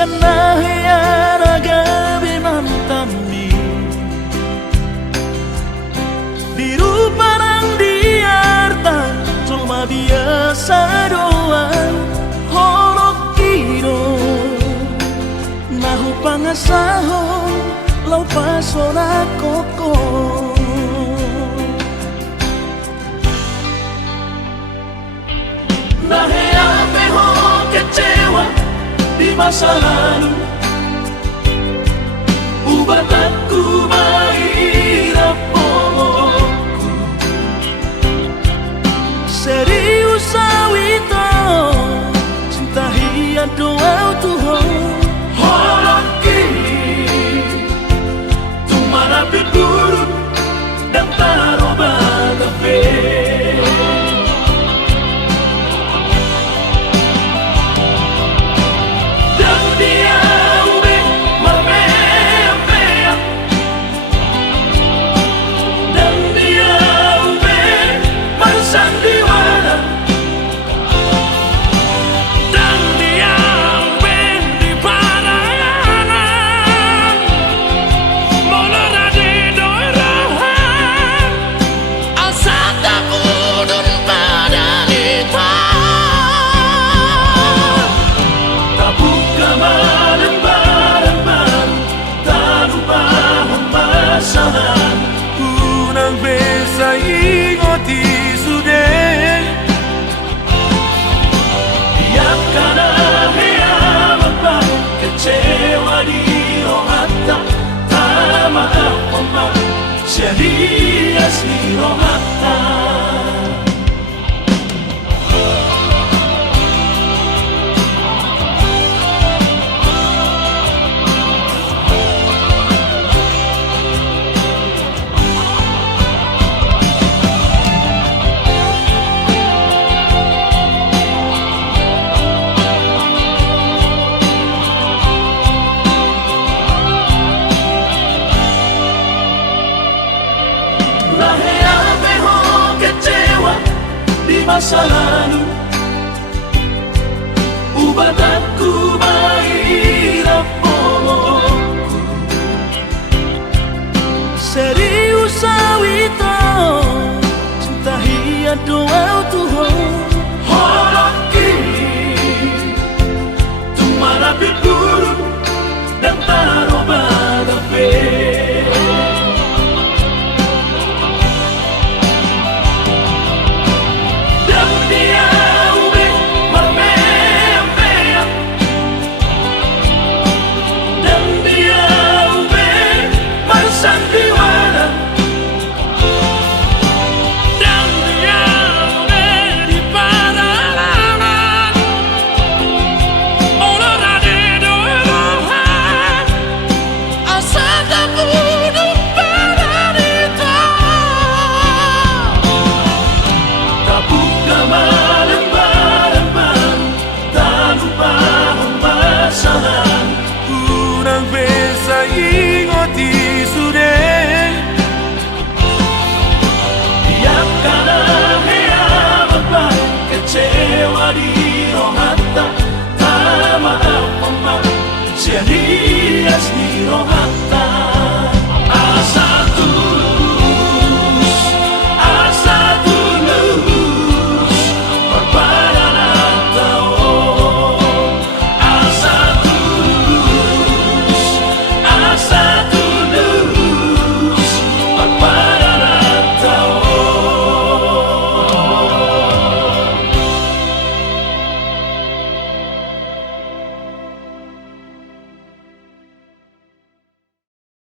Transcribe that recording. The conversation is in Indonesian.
Yanahiyaraga binantami biru parang diarta cuma biasa doang horok kiro nahu pangasahon lau pasona koko nahea peho kecewa di masa lalu ubat aku mahirap pomoku serius sawito cinta hiya doa Tuhan holok kini tumara biburu dan taroba tafe unang besa ingoti sude yang kana hea mapa kecewa di rohata tama apa seria si rohata masa lalu